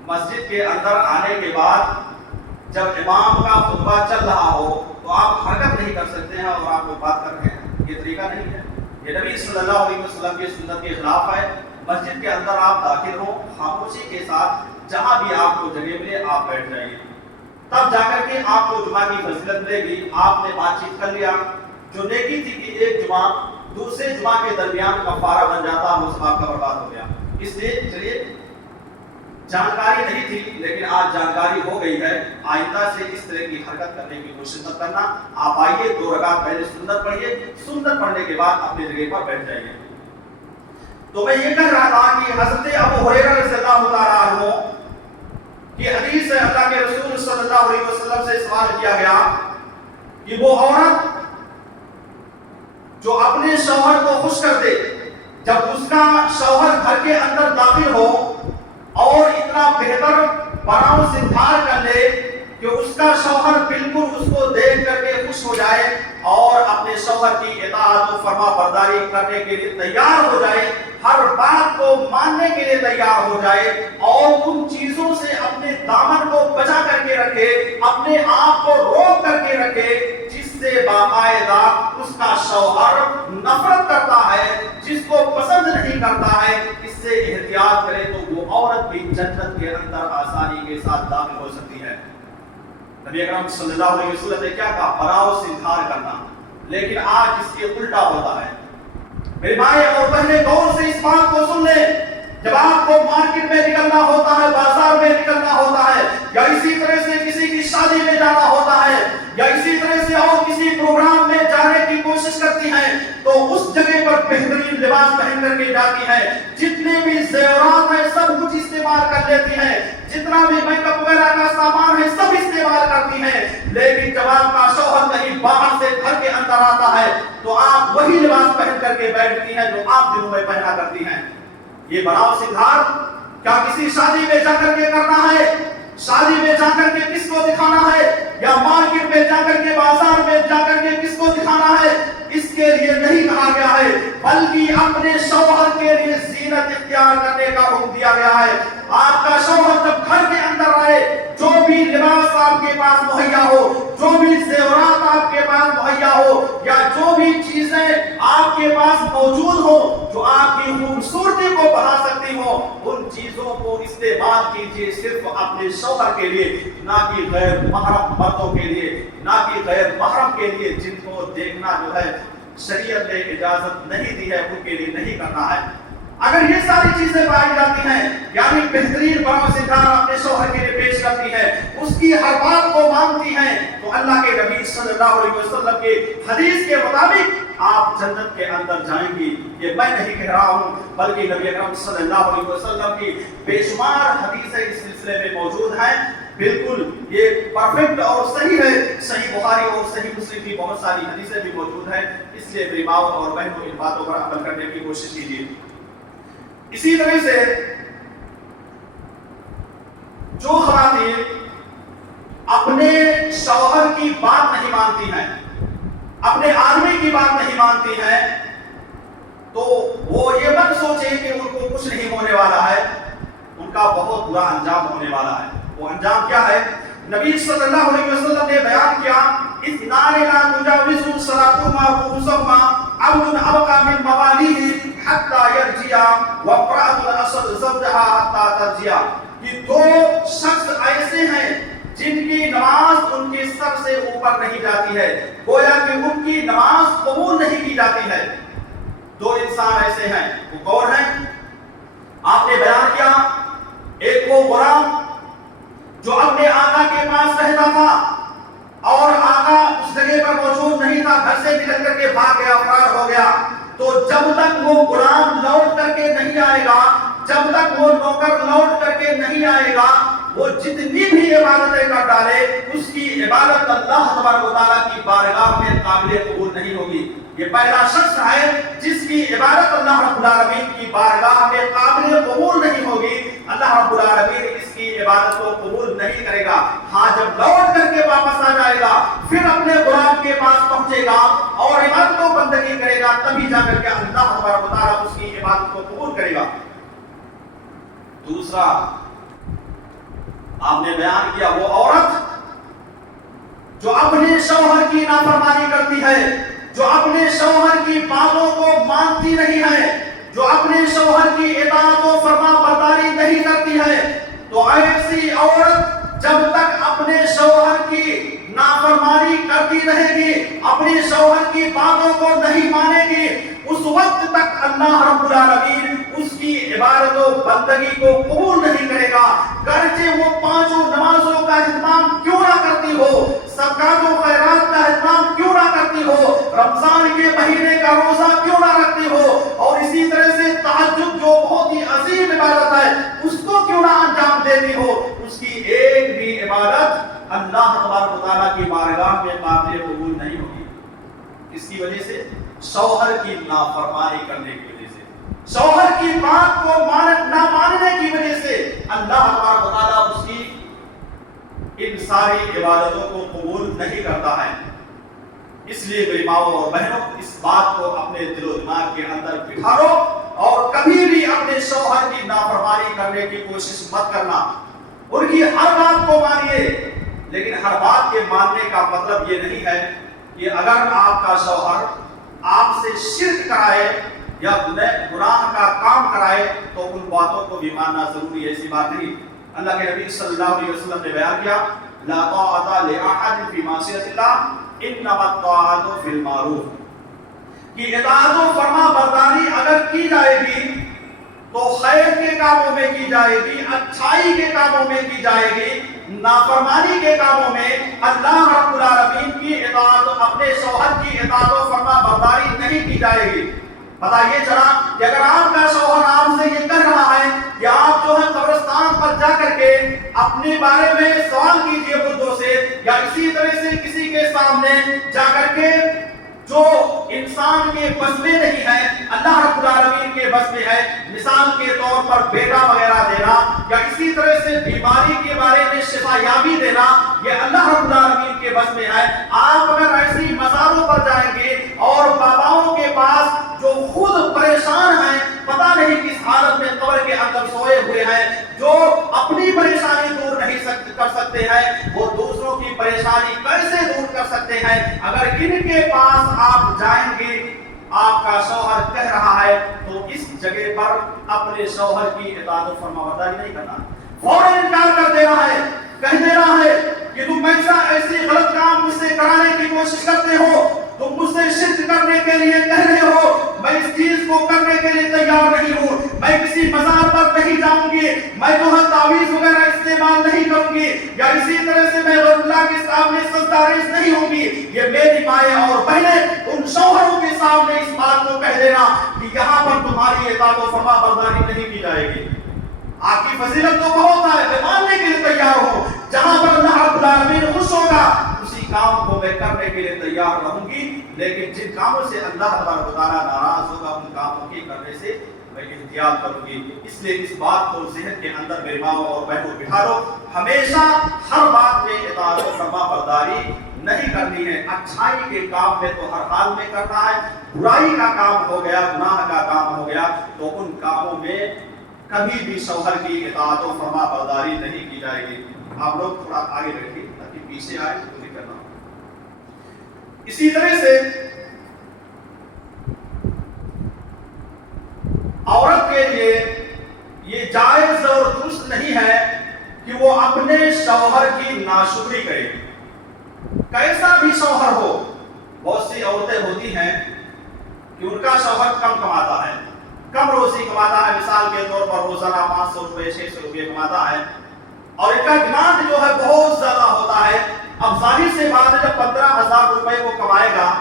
مسجد کے اندر آنے کے بعد جب امام کا خطبہ چل رہا ہو تو آپ حرکت نہیں کر سکتے ہیں اور آپ کو بات کر رہے ہیں، یہ طریقہ نہیں ہے، یہ نبی صلی اللہ علیہ وسلم کی سنت کے خلاف ہے۔ مسجد کے اندر آپ داخل ہوں خاموشی کے ساتھ، جہاں بھی آپ کو جگہ ملے آپ بیٹھ جائیے، تب جا کر کے آپ کو جمعہ کی فضیلت ملے گی۔ آپ نے بات چیت کر لیا، جو نیکی تھی کہ ایک جمعہ دوسرے جمعہ کے درمیان کفارہ بن جاتا، وہ سب آپ کا برباد ہو گیا۔ اس لیے چلیے، جانکاری نہیں تھی لیکن آج جانکاری ہو گئی ہے، آئندہ سے اس طرح کی حرکت کرنے کی کوشش مت کرنا۔ آپ آئیے 2 رکعت پہلے سنت پڑھیے، سنت پڑھنے کے بعد اپنی جگہ پر بیٹھ جائیے۔ تو میں یہ کہہ رہا تھا کہ حضرت ابو ہریرہ رضی اللہ تعالیٰ عنہ کی حدیث سے اللہ کے رسول صلی اللہ علیہ وسلم سے سوال کیا گیا کہ وہ عورت جو اپنے شوہر کو خوش کر دے جب اس کا شوہر گھر کے اندر داخل ہو اور اتنا بہتر بناؤ سنگھار کر لے کہ اس کا شوہر بالکل اس کو دیکھ کر کے خوش ہو جائے اور اپنے شوہر کی اطاعت و فرما برداری کرنے کے لیے تیار ہو جائے، ہر بات کو ماننے کے لیے تیار ہو جائے اور ان چیزوں سے اپنے دامن کو بچا کر کے رکھے، اپنے آپ کو روک کر کے رکھے جس سے باقاعدہ اس کا شوہر نفرت کرتا ہے، جس کو پسند نہیں کرتا ہے، اس سے احتیاط کرے تو وہ عورت بھی جنت کے اندر آسانی کے ساتھ داخل ہو سکتی ہے۔ نبی اکرم صلی اللہ علیہ وسلم نے کیا کہا؟ بناؤ سے انکار کرنا، لیکن آج اس کے الٹا ہوتا ہے۔ میرے بھائی اور بہنیں غور سے اس بات کو سن لیں، جب آپ کو مارکیٹ میں نکلنا ہوتا ہے، بازار میں نکلنا ہوتا ہے، یا اسی طرح سے کسی کی شادی میں جانا ہوتا ہے، یا اسی طرح سے اور کسی پروگرام میں جانے کی کوشش کرتی ہیں تو اس جگہ پر بہترین لباس پہن کر کے جاتی ہیں، جتنے بھی زیورات ہیں سب کچھ استعمال کر لیتی ہیں، جتنا بھی میک اپ وغیرہ کا سامان ہے سب استعمال کرتی ہیں، لیکن جب آپ کا شوہر کہیں باہر سے گھر کے اندر آتا ہے تو آپ وہی لباس پہن کر کے بیٹھتی ہیں جو آپ دنوں میں پہنا کرتی ہیں۔ یہ بناؤ سنگھار کیا کسی شادی میں جا کر کے کرنا ہے؟ شادی میں جا کر کے کس کو دکھانا ہے؟ یا مارکیٹ میں جا کر کے بازار میں جا کر کے کس کو دکھانا ہے؟ اس کے لیے نہیں کہا گیا ہے، بلکہ اپنے شوہر کے لیے زینت اختیار کرنے کا حکم دیا گیا ہے۔ آپ کا شوہر جب گھر کے اندر آئے، جو بھی لباس آپ کے پاس مہیا ہو، جو بھی زیورات آپ کے پاس مہیا ہو، یا جو بھی چیزیں آپ کے پاس موجود ہو جو آپ کی خوبصورتی کو بڑھا سکتی ہو، ان چیزوں کو استعمال کیجیے صرف اپنے شوہر کے لیے، نہ کہ غیر محرم مردوں کے لیے، نہ کہ غیر محرم کے لیے جن کو دیکھنا جو ہے شریعت نے اجازت نہیں دی ہے، ان کے لیے نہیں کرنا ہے۔ اگر یہ ساری چیزیں پائی جاتی ہیں، یعنی بہترین بناؤ سنگھار اپنے شوہر کے لیے پیش کرتی ہے، اس کی ہر بات کو مانتی ہیں، تو اللہ کے نبی صلی اللہ علیہ وسلم کے حدیث کے مطابق آپ جنت کے اندر جائیں گی۔ یہ میں نہیں کہہ رہا ہوں، بلکہ نبی اکرم صلی اللہ علیہ وسلم کی بے شمار حدیثیں اس سلسلے میں موجود ہیں۔ بالکل یہ پرفیکٹ اور صحیح ہے، صحیح بخاری اور صحیح مسلم کی بہت ساری حدیثیں بھی موجود ہیں، اس لیے میری ماؤں اور بہنوں ان باتوں پر عمل کرنے کی کوشش کیجیے۔ اسی طرح سے جو خواتین اپنے شوہر کی بات نہیں مانتی ہیں، اپنے آدمی کی بات نہیں مانتی ہیں، تو وہ یہ مت سوچیں کہ ان کو کچھ نہیں ہونے والا ہے، ان کا بہت برا انجام ہونے والا ہے۔ وہ انجام کیا ہے؟ نبی صلی اللہ علیہ وسلم نے بیان کیا، اثنان لا تجاوز صلاتهما رؤوسهما عبد ابقى من مواليه حتى يرجع وامرأة الاسد زوجها حتى ترجع، کہ دو شخص ایسے ہیں جن کی نماز ان کے سر سے اوپر نہیں جاتی ہے، گویا کہ ان کی نماز قبول نہیں کی جاتی ہے۔ دو انسان ایسے ہیں، وہ کون ہیں؟ آپ نے بیان کیا، ایک وہ غلام جو اپنے آقا کے پاس رہتا تھا اور آقا اس جگہ پر موجود نہیں تھا، گھر سے نکل کر کے بھاگ گیا، فرار ہو گیا، تو جب تک وہ غلام لوٹ کر کے نہیں آئے گا، جب تک وہ نوکر لوٹ کر کے نہیں آئے گا، وہ جتنی بھی عبادتیں کر ڈالے اس کی عبادت اللہ تبارک و تعالیٰ کی بارگاہ میں قابل قبول نہیں ہوگی۔ یہ پہلا شخص ہے جس کی عبادت اللہ رب العالمین کی بارگاہ میں قابل قبول نہیں ہوگی، اللہ رب العالمین اس کی عبادت کو قبول نہیں کرے گا۔ ہاں جب لوٹ کر کے واپس آ جائے گا، پھر اپنے غلام کے پاس پہنچے گا اور عبادت و بندگی کرے گا، تبھی جا کر کے اللہ تبارک و تعالیٰ اس کی عبادت کو قبول کرے گا۔ دوسرا آپ نے بیان کیا، وہ عورت جو اپنے شوہر کی نافرمانی کرتی ہے، جو اپنے شوہر کی باتوں کو مانتی نہیں ہے، جو اپنے شوہر کی اطاعت و فرما برداری نہیں کرتی ہے، تو ایسی عورت جب تک اپنے شوہر کی نافرمانی کرتی رہے گی، اپنے شوہر کی باتوں کو نہیں مانے گی، اس وقت تک اللہ رب العالمین اس کی عبادت و بندگی کو قبول نہیں کرے گا، گرچہ وہ پانچوں نمازوں کا اہتمام کیوں نہ کرتی ہو، صدقات و خیرات کا اہتمام کیوں نہ کرتی ہو، رمضان کے مہینے کا روزہ کیوں نہ رکھتی ہو، اور اسی طرح سے تہجد بات کو نہ ماننے کی وجہ سے اللہ تبارک و تعالیٰ اس کی ان ساری عبادتوں کو قبول نہیں کرتا ہے۔ اس لیے میری ماؤں اور بہنوں، اس بات کو اپنے دل و دماغ کے اندر بٹھا لو اور کبھی بھی اپنے شوہر کی نافرمانی کرنے کی کوشش مت کرنا۔ ان کی ہر بات کو مانیے، لیکن ہر بات کے ماننے کا مطلب یہ نہیں ہے کہ اگر آپ کا شوہر آپ سے شرک کرائے یا گناہ کا کام کرائے تو ان باتوں کو بھی ماننا ضروری ہے، ایسی بات نہیں۔ اللہ کے نبی صلی اللہ علیہ وسلم نے بیان کیا، لا طاعۃ لأحد فی معصیۃ اللہ انما الطاعۃ فی المعروف، کہ اطاعت و فرما برداری اگر کی جائے گی تو خیر کے کاموں میں کی جائے گی، اچھائی کے کاموں میں کی جائے گی، نافرمانی کے کاموں میں اللہ رب العالمین کی اطاعت، اپنے شوہر کی اطاعت و فرما برداری نہیں کی جائے گی۔ پتہ یہ چلا کہ اگر آپ کا شوہر آپ سے یہ کہہ رہا ہے کہ آپ جو ہے قبرستان پر جا کر کے اپنے بارے میں سوال کیجئے بزرگوں سے، یا اسی طرح سے کسی کے سامنے جا کر کے جو انسان کے بس میں نہیں ہے اللہ رب العالمین کے بس میں ہے، مثال کے طور پر بیٹا وغیرہ دینا یا اسی طرح سے بیماری کے بارے میں شفا یابی دینا، یہ اللہ رب العالمین کے بس میں ہے۔ آپ اگر ایسی مزاروں پر جائیں گے اور باباؤں کے پاس جو خود پریشان ہیں، پتہ نہیں کس حالت میں قبر کے اندر سوئے ہوئے ہیں، جو اپنی پریشانی دور نہیں کر سکتے ہیں، وہ دوسروں کی پریشانی کیسے دور کر سکتے ہیں؟ اگر ان کے پاس آپ جائیں گے، آپ کا شوہر کہہ رہا ہے تو اس جگہ پر اپنے شوہر کی اطاعت و فرمانبرداری نہیں کرنا، فوراً انکار کر دینا ہے، کہہ دینا ہے کہ تم ایسے غلط کام مجھ سے کرانے کی کوشش کرتے ہو، تم مجھ سے شرک کرنے کے لیے کہہ رہے ہو، میں اس چیز کو کرنے کے لیے تیار نہیں ہوں، میں کسی مزار پر نہیں جاؤں گی، میں جو ہے تعویذ وغیرہ استعمال نہیں کروں گی، یا اسی طرح سے میں غیر اللہ کے سامنے سجدہ ریز نہیں ہوں گی۔ یہ میری مائیں اور بہنیں ان شوہروں کے سامنے اس بات کو کہہ دینا کہ یہاں پر تمہاری اطاعت و فرما برداری نہیں کی جائے گی۔ آپ کی فضیلت تو بہت ہے، میں ماننے کے لیے تیار ہوں، جہاں پر اللہ رب العالمین خوش ہوگا اسی کام کو میں کرنے کے لیے تیار رہوں گی، لیکن جن کاموں سے اللہ تبارک و تعالیٰ ناراض ہوگا ان کاموں کے کرنے سے میں احتیاط کروں گی۔ اس لیے اس بات کو ذہن کے اندر میری ماں اور بہنوں بٹھا لو، ہمیشہ ہر بات میں اطاعت و فرما برداری نہیں کرنی ہے۔ اچھائی کے کام میں تو ہر حال میں کرنا ہے، برائی کا کام ہو گیا، گناہ کا کام ہو گیا تو ان کاموں میں کبھی بھی شوہر کی اطاعت و فرما برداری نہیں کی جائے گی۔ آپ لوگ تھوڑا آگے بیٹھیے تاکہ پیچھے آئے تو نہیں کرنا۔ اسی طرح سے عورت کے لیے یہ جائز اور درست نہیں ہے کہ وہ اپنے شوہر کی ناشکری کرے، کیسا بھی شوہر ہو۔ بہت سی عورتیں ہوتی ہیں کہ ان کا شوہر کم کماتا ہے، کم روزی کماتا ہے، مثال کے طور پر روزانہ 500 روپے 600 روپے کماتا ہے، اور ان کا ڈیمانڈ جو ہے بہت زیادہ ہوتا ہے۔ اب ظاہر سے بات ہے جب 15,000 روپے وہ کمائے گا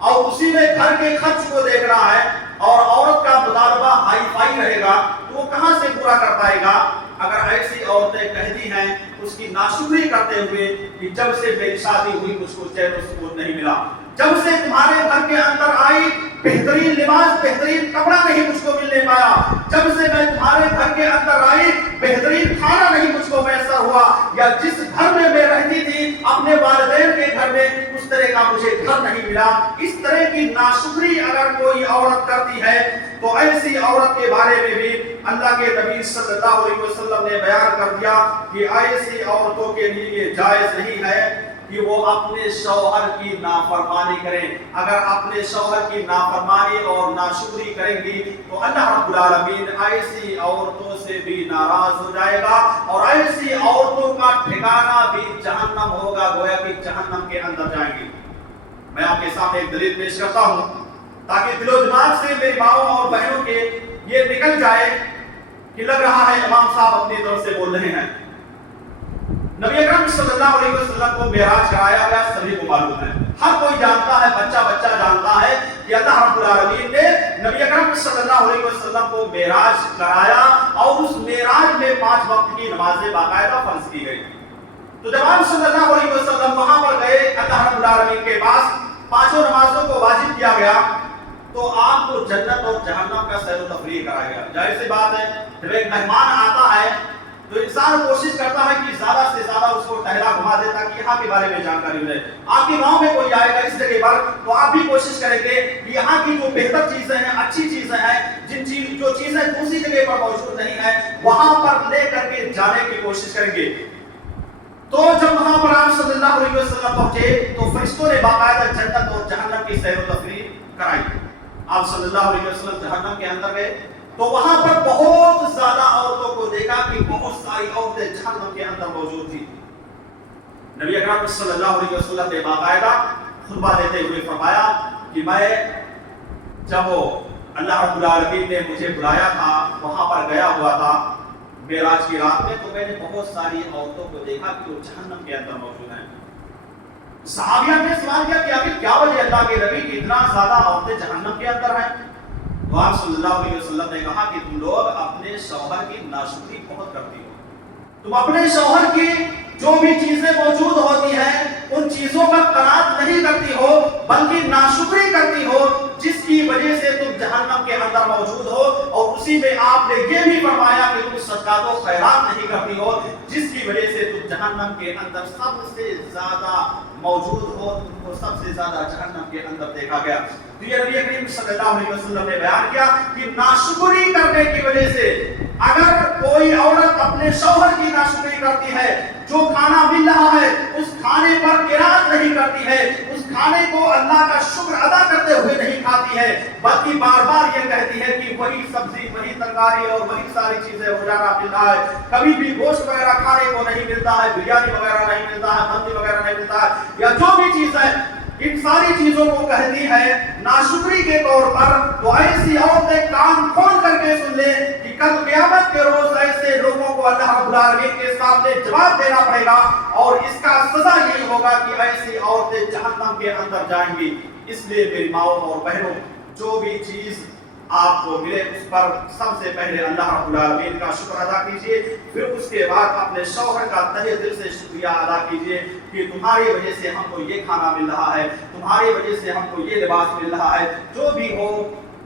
اور اسی میں گھر کے خرچ کو دیکھ رہا ہے اور عورت کا مطالبہ ہائی فائی رہے گا تو وہ کہاں سے پورا کر پائے گا؟ اگر ایسی عورتیں کہتی ہیں اس کی ناشکری کرتے ہوئے کہ جب سے میری شادی ہوئی مجھ کو چین و سکون نہیں ملا، جب سے تمہارے گھر کے اندر آئی بہترین لباس بہترین کپڑا نہیں مجھ کو ملنے پایا، جب سے میں تمہارے گھر کے اندر آئی بہترین کھانا نہیں مجھ کو میسر ہوا، یا جس گھر میں میں رہتی تھی اپنے والدین کے گھر میں اس طرح کا مجھے گھر نہیں ملا۔ اس طرح کی ناشکری اگر کوئی عورت کرتی ہے تو ایسی عورت کے بارے میں بھی اللہ کے نبی صلی اللہ علیہ وسلم نے بیان کر دیا کہ ایسی عورتوں کے لیے یہ جائز نہیں ہے کہ وہ اپنے شوہر کی نافرمانی کریں۔ اگر اپنے شوہر کی نافرمانی اور ناشکری کریں گی تو اللہ رب العالمین ایسی عورتوں سے بھی ناراض ہو جائے گا اور ایسی عورتوں کا ٹھکانہ بھی جہنم ہوگا، گویا کہ جہنم کے اندر جائیں گی۔ میں آپ کے سامنے ایک دلیل پیش کرتا ہوں تاکہ دل و دماغ سے میری ماؤں اور بہنوں کے یہ نکل جائے کہ لگ رہا ہے امام صاحب اپنی طرف سے بول رہے ہیں۔ نبی اکرم صلی اللہ علیہ وسلم کو معراج کرایا گیا، سبھی کو معلوم ہے، ہر کوئی جانتا ہے، بچہ بچہ جانتا ہے کہ اللہ رب العالمین نے نبی اکرم صلی اللہ علیہ وسلم کو معراج کرایا اور اس معراج میں 5 وقت کی نمازیں باقاعدہ فرض کی گئی۔ تو جب آپ صلی اللہ علیہ وسلم وہاں پر گئے اللہ رب العالمین کے پاس، 5 نمازوں کو واجب کیا گیا تو آپ کو جنت اور جہنم کا سیر و تفریح کرایا گیا. ظاہر سی بات ہے جب ایک مہمان آتا ہے تو انسان کوشش کرتا ہے کہ زیادہ سے زیادہ اس کو ٹہلا گھما دے تاکہ یہاں کے بارے میں جانکاری ملے. آپ کے گاؤں میں کوئی آئے گا اس جگہ پر تو آپ بھی کوشش کریں گے کہ یہاں کی جو بہتر چیزیں ہیں, اچھی چیزیں ہیں, جو چیزیں دوسری جگہ پر موجود نہیں ہیں, وہاں پر لے کر کے جانے کی کوشش کریں گے. تو جب وہاں پر آپ صلی اللہ علیہ وسلم پہنچے تو فرشتوں نے باقاعدہ جنت اور جہنم کی سیر و تفریح کرائی. آپ صلی اللہ علیہ وسلم جہنم کے اندر گئے تو وہاں پر بہت زیادہ عورتوں کو دیکھا کہ بہت ساری عورتیں جہنم کے اندر موجود تھی. نبی اکرم صلی اللہ علیہ وسلم نے باقاعدہ خطبہ دیتے ہوئے فرمایا کہ میں جب اللہ رب العالمین نے مجھے بلایا تھا, وہاں پر گیا ہوا تھا معراج کی رات میں, تو میں نے بہت ساری عورتوں کو دیکھا کہ وہ جہنم کے اندر موجود ہیں. صحابیہ نے سوال کیا کہ آخر کیا وجہ اللہ کے نبی کی اتنا زیادہ عورتیں جہنم کے اندر ہیں؟ تو آپ صلی اللہ علیہ وسلم نے کہا کہ تم لوگ اپنے شوہر کی ناشکری بہت کرتی ہو. تم اپنے شوہر کی جو بھی چیزیں موجود ہوتی ہیں ان چیزوں پر قناعت نہیں کرتی ہو بلکہ ناشکری کرتی ہو, جس کی وجہ سے تم جہنم کے اندر موجود ہو. اور اسی میں آپ نے یہ بھی فرمایا کہ تم صدقات و خیرات نہیں کرتی ہو, جس کی وجہ سے تم جہنم کے اندر سب سے زیادہ موجود ہو. تم کو سب سے زیادہ جہنم کے اندر دیکھا گیا. تو یہ نبی کریم صلی اللہ علیہ وسلم نے بیان کیا کہ ناشکری کرنے کی وجہ سے اگر کوئی عورت اپنے شوہر کی ناشکری کرتی ہے, جو کھانا مل رہا ہے اس کھانے پر قناعت نہیں کرتی ہے, اس کھانے کو اللہ کا شکر ادا کرتے ہوئے نہیں کھاتی ہے, بلکہ بار بار یہ کہتی ہے کہ وہی سبزی, وہی ترکاری اور وہی ساری چیزیں روزانہ مل رہا ہے, کبھی بھی گوشت وغیرہ کھانے کو نہیں ملتا ہے, بریانی وغیرہ نہیں ملتا ہے, مندی وغیرہ نہیں ملتا ہے, یا جو بھی چیز ہے ان ساری چیزوں کو کہتی ہے ناشکری کے طور پر. تو ایسی عورتیں کان کھول کر کے سن لے کہ کل قیامت کے روز ایسے لوگوں کو اللہ رب العالمین کے سامنے جواب دینا پڑے گا, اور اس کا سزا یہی ہوگا کہ ایسی عورتیں جہنم کے اندر جائیں گی. اس لیے میری ماؤں اور بہنوں, جو بھی چیز آپ کو ملے اس پر سب سے پہلے اللہ رب العالمین کا شکر ادا کیجئے, پھر اس کے بعد اپنے شوہر کا تہہ دل سے شکریہ ادا کیجئے کہ تمہاری وجہ سے ہم کو یہ کھانا مل رہا ہے, تمہاری وجہ سے ہم کو یہ لباس مل رہا ہے, جو بھی ہو,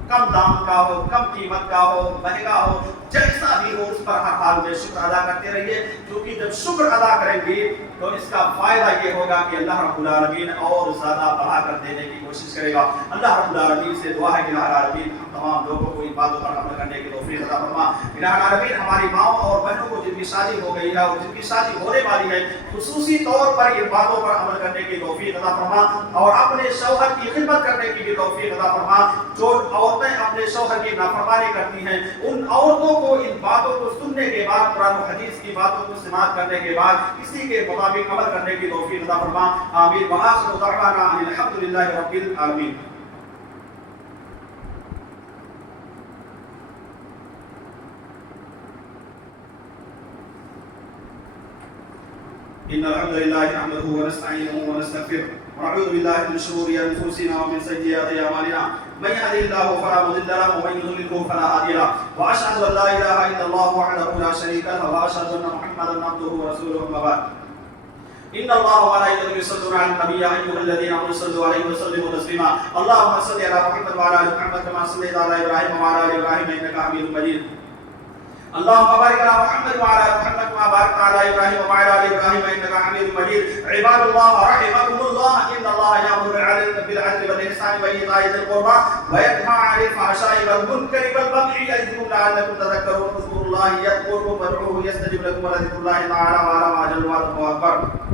کم دام کا ہو, کم قیمت کا ہو, مہنگا ہو, جیسا بھی ہو, اس پر ہر حال میں شکر ادا کرتے رہیے. کیونکہ جب شکر ادا کریں گے تو اس کا فائدہ یہ ہوگا کہ اللہ رب العالمین اور زیادہ بڑھا کر دینے کی کوشش کرے گا. اللہ رب العالمین سے دعا ہے کہ الہ العالمین ہم تمام لوگوں کو ان باتوں پر عمل کرنے کی توفیق عطا فرما. الہ العالمین ہماری ماؤں اور بہنوں کو جن کی شادی ہو گئی ہے اور جن کی شادی ہونے والی ہے, خصوصی طور پر ان باتوں پر عمل کرنے کی توفیق عطا فرما, اور اپنے شوہر کی خدمت کرنے کی بھی توفیق عطا فرما. جو عورتیں اپنے شوہر کی نافرمانی کرتی ہیں ان عورتوں کو ان باتوں کو سننے کے بعد, قرآن و حدیث کی باتوں کو سماعت کرنے کے بعد اسی کے مطابق عمل کرنے کی توفیق عطا فرما. آمین. وآخر دعوانا ان الحمد للہ رب العالمین. إن الحمد لله نحمده ونستعينه ونستغفره ونعوذ بالله من شرور أنفسنا ومن سيئات أعمالنا, من يهده الله فلا مضل له ومن يضلل فلا هادي له, وأشهد أن لا إله إلا الله وحده لا شريك له, وأشهد أن محمدا عبده ورسوله. أما بعد, إن الله وملائكته يصلون على النبي يا أيها الذين آمنوا صلوا عليه وسلموا تسليما. اللهم صل على محمد وعلى آل محمد كما صليت على إبراهيم وعلى آل إبراهيم إنك حميد مجيد. اللهم بارك على محمد وعلى ال محمد كما باركت على ابراهيم وعلى ال ابراهيم انك حميد مجيد. عباد الله رحمكم الله, ان الله يامر بالعدل والاحسان وايتاء ذي القربى وينهى عن الفحشاء والمنكر والبغي يعظكم لعلكم تذكرون. اذكروا الله يذكركم وادعوه يستجب لكم ولذكر الله تعالى اعلم واجل واكبر.